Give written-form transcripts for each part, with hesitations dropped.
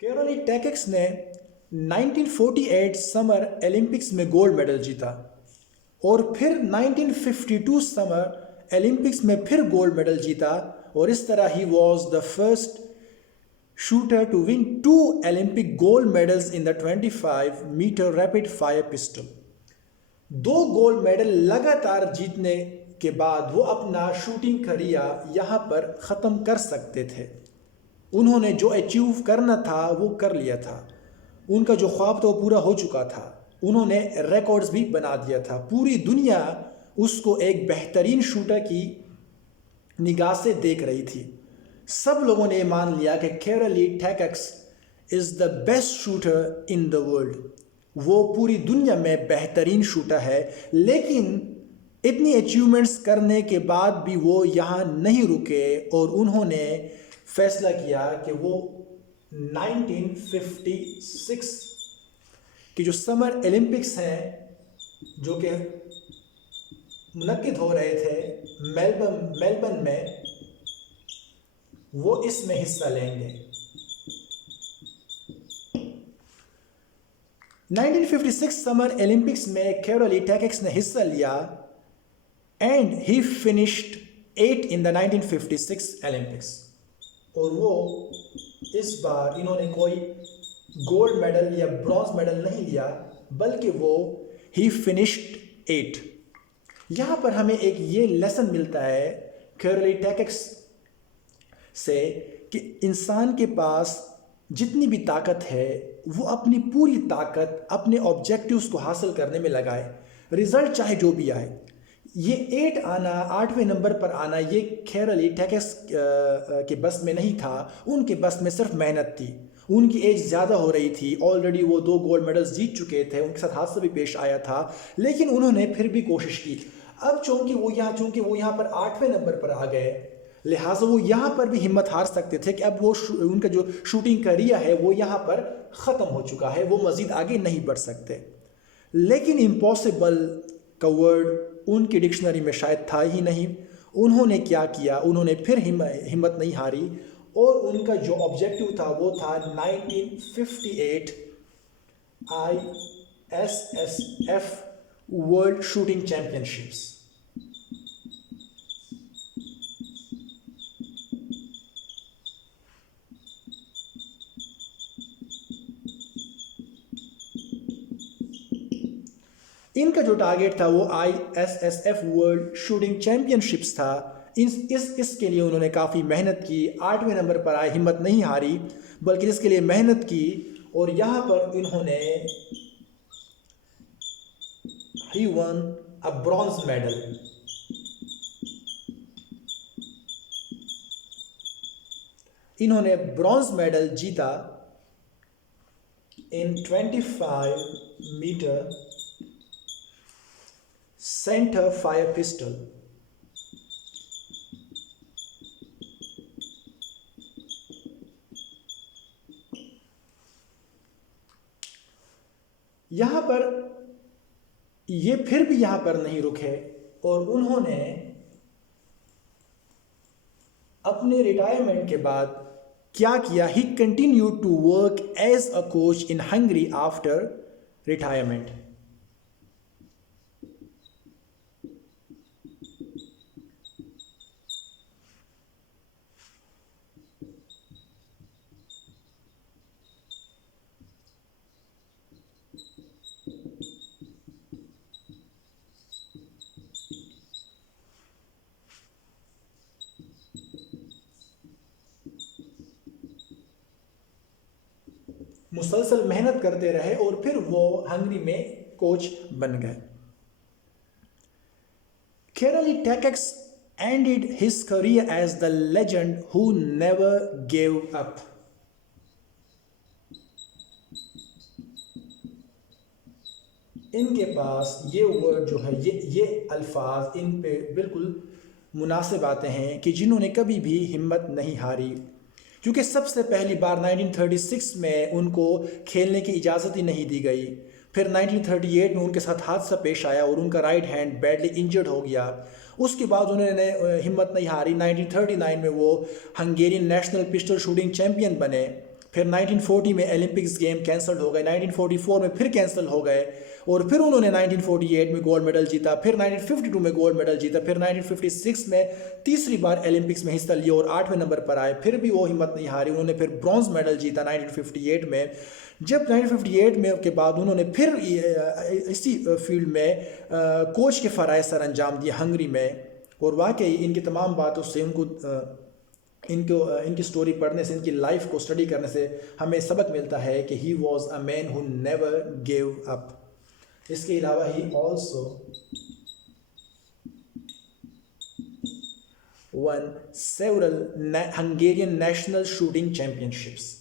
Caroli टैकेक्स ने 1948 summer Olympics में gold medal जीता और फिर 1952 समर ओलंपिक्स में फिर गोल्ड मेडल जीता और इस तरह he was the first shooter to win 2 Olympic gold medals in the 25-meter rapid fire pistol. 2 gold medal लगातार जीतने के बाद वो अपना शूटिंग करियर यहाँ पर ख़त्म कर सकते थे। उन्होंने जो अचीव करना था वो कर लिया था, उनका जो ख्वाब था वो पूरा हो चुका था, उन्होंने रिकॉर्ड्स भी बना दिया था। पूरी दुनिया उसको एक बेहतरीन शूटर की निगाह से देख रही थी। सब लोगों ने मान लिया कि Karoly Takacs is the best shooter in the world, वो पूरी दुनिया में बेहतरीन शूटर है। लेकिन इतनी अचीवमेंट्स करने के बाद भी वो यहाँ नहीं रुके और उन्होंने फैसला किया कि वो 1956 की जो समर ओलंपिक्स हैं जो कि मुनक्किद हो रहे थे मेलबर्न में, वो इसमें हिस्सा लेंगे। 1956 समर ओलंपिक्स में कैरोली टैकेक्स ने हिस्सा लिया and he finished 8 in the 1956 Olympics. और वो इस बार इन्होंने कोई गोल्ड मेडल या ब्रॉन्ज मेडल नहीं लिया, बल्कि वो ही फिनिश्ड 8। यहाँ पर हमें एक ये लेसन मिलता है कैरोली टैकेक्स से कि इंसान के पास जितनी भी ताकत है वो अपनी पूरी ताकत अपने ऑब्जेक्टिव्स को हासिल करने में लगाए, रिजल्ट चाहे जो भी आए। ये 8 आना, 8वें नंबर पर आना, ये कैरोली टैकेक्स के बस में नहीं था। उनके बस में सिर्फ मेहनत थी। उनकी एज ज़्यादा हो रही थी, ऑलरेडी वो 2 गोल्ड मेडल्स जीत चुके थे, उनके साथ हादसा भी पेश आया था, लेकिन उन्होंने फिर भी कोशिश की। अब चूंकि वो यहाँ पर 8वें नंबर पर आ गए, लिहाजा वो यहाँ पर भी हिम्मत हार सकते थे कि अब वो उनका जो शूटिंग करियर है वो यहाँ पर ख़त्म हो चुका है, वो मज़ीद आगे नहीं बढ़ सकते। लेकिन इम्पॉसिबल का वर्ड उनकी डिक्शनरी में शायद था ही नहीं। उन्होंने क्या किया, उन्होंने फिर हिम्मत नहीं हारी और उनका जो ऑब्जेक्टिव था वो था 1958 ISSF वर्ल्ड शूटिंग चैम्पियनशिप्स। इनका जो टारगेट था वो ISSF वर्ल्ड शूटिंग चैम्पियनशिप्स था। इसके लिए उन्होंने काफ़ी मेहनत की, 8वें नंबर पर आए, हिम्मत नहीं हारी बल्कि इसके लिए मेहनत की और यहाँ पर इन्होंने ही वन अ ब्रॉन्ज मेडल। इन्होंने ब्रॉन्ज मेडल जीता इन 25-meter सेंटर फायर पिस्टल। यहां पर ये फिर भी यहां पर नहीं रुके और उन्होंने अपने रिटायरमेंट के बाद क्या किया, he continued to work as a coach in Hungary after retirement. मुसलसल मेहनत करते रहे और फिर वो हंगरी में कोच बन गए। Karoly Takacs ended his career as the legend who never gave up. इनके पास ये वर्ड जो है, ये अल्फाज इन पे बिल्कुल मुनासिब आते हैं कि जिन्होंने कभी भी हिम्मत नहीं हारी, क्योंकि सबसे पहली बार 1936 में उनको खेलने की इजाज़त ही नहीं दी गई। फिर 1938 में उनके साथ हादसा पेश आया और उनका राइट हैंड बैडली इंजर्ड हो गया। उसके बाद उन्होंने हिम्मत नहीं हारी। 1939 में वो Hungarian national pistol shooting champion बने। फिर 1940 में ओलंपिक्स गेम कैंसिल हो गए, 1944 में फिर कैंसिल हो गए, और फिर उन्होंने 1948 में गोल्ड मेडल जीता, फिर 1952 में गोल्ड मेडल जीता, फिर 1956 में तीसरी बार ओलंपिक्स में हिस्सा लिया और 8वें नंबर पर आए, फिर भी वो हिम्मत नहीं हारी, उन्होंने फिर ब्रॉन्ज मेडल जीता 1958 में। जब 1958 में के बाद उन्होंने फिर इसी फील्ड में कोच के फ़राइज़ सर अंजाम दिए हंगरी में, और वाकई इनकी तमाम बातों से इनकी स्टोरी पढ़ने से, इनकी लाइफ को स्टडी करने से हमें सबक मिलता है कि he was a man who never give up. इसके अलावा he also one several Hungarian national shooting championships.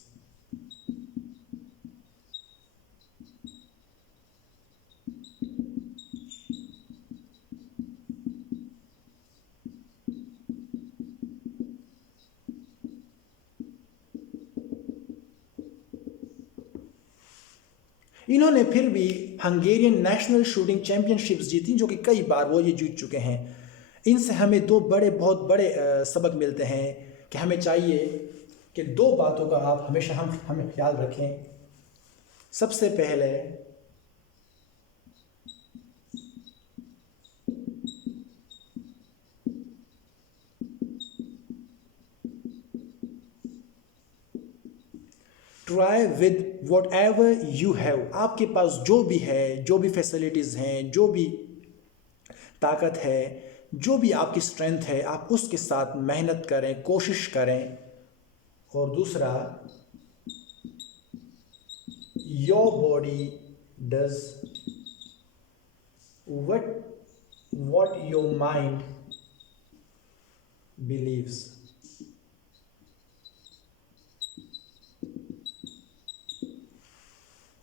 इन्होंने फिर भी हंगेरियन नेशनल शूटिंग चैंपियनशिप्स जीती, जो कि कई बार वो ये जीत चुके हैं। इनसे हमें बहुत बड़े सबक मिलते हैं कि हमें चाहिए कि दो बातों का आप हमेशा हमें ख्याल रखें। सबसे पहले try with what ever you have. आपके पास जो भी है, जो भी फैसिलिटीज़ हैं, जो भी ताकत है, जो भी आपकी स्ट्रेंथ है, आप उसके साथ मेहनत करें, कोशिश करें। और दूसरा, your body does what your mind believes।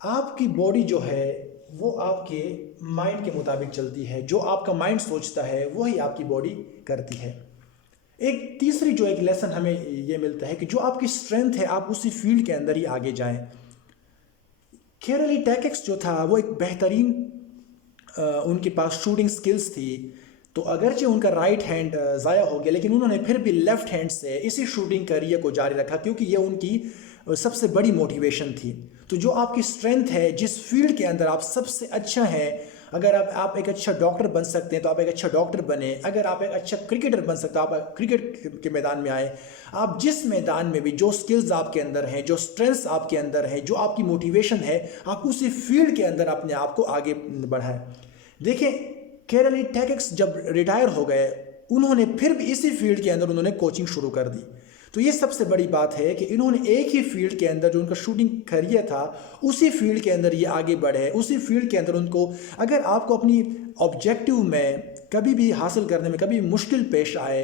आपकी बॉडी जो है वो आपके माइंड के मुताबिक चलती है। जो आपका माइंड सोचता है वही आपकी बॉडी करती है। एक तीसरी जो एक लेसन हमें ये मिलता है कि जो आपकी स्ट्रेंथ है आप उसी फील्ड के अंदर ही आगे जाएं। केरली टैकेक्स जो था वो एक बेहतरीन उनके पास शूटिंग स्किल्स थी, तो अगरचे उनका राइट हैंड ज़ाया हो गया, लेकिन उन्होंने फिर भी लेफ्ट हैंड से इसी शूटिंग करियर को जारी रखा, क्योंकि ये उनकी सबसे बड़ी मोटिवेशन थी। तो जो आपकी स्ट्रेंथ है, जिस फील्ड के अंदर आप सबसे अच्छा हैं, अगर आप एक अच्छा डॉक्टर बन सकते हैं तो आप एक अच्छा डॉक्टर बने। अगर आप एक अच्छा क्रिकेटर बन सकते हो आप क्रिकेट के मैदान में आए। आप जिस मैदान में भी जो स्किल्स आपके अंदर हैं, जो स्ट्रेंथ्स आपके अंदर हैं, जो आपकी मोटिवेशन है, आप उसी फील्ड के अंदर अपने आप को आगे बढ़ाएं। देखिए, केरली टैकेक्स जब रिटायर हो गए, उन्होंने फिर भी इसी फील्ड के अंदर उन्होंने कोचिंग शुरू कर दी। तो ये सबसे बड़ी बात है कि इन्होंने एक ही फील्ड के अंदर जो उनका शूटिंग करियर था, उसी फील्ड के अंदर ये आगे बढ़े। उसी फील्ड के अंदर उनको, अगर आपको अपनी ऑब्जेक्टिव में कभी भी हासिल करने में कभी मुश्किल पेश आए,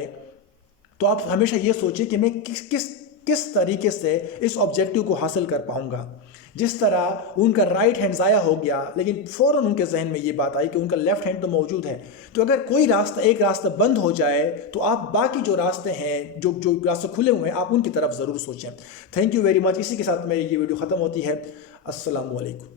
तो आप हमेशा ये सोचें कि मैं किस तरीके से इस ऑब्जेक्टिव को हासिल कर पाऊंगा। जिस तरह उनका राइट हैंड ज़ाया हो गया, लेकिन फ़ौरन उनके जहन में ये बात आई कि उनका लेफ्ट हैंड तो मौजूद है। तो अगर कोई रास्ता, एक रास्ता बंद हो जाए, तो आप बाकी जो रास्ते हैं, जो रास्ते खुले हुए हैं, आप उनकी तरफ ज़रूर सोचें। Thank you very much. इसी के साथ मेरी ये वीडियो ख़त्म होती है। अस्सलाम वालेकुम।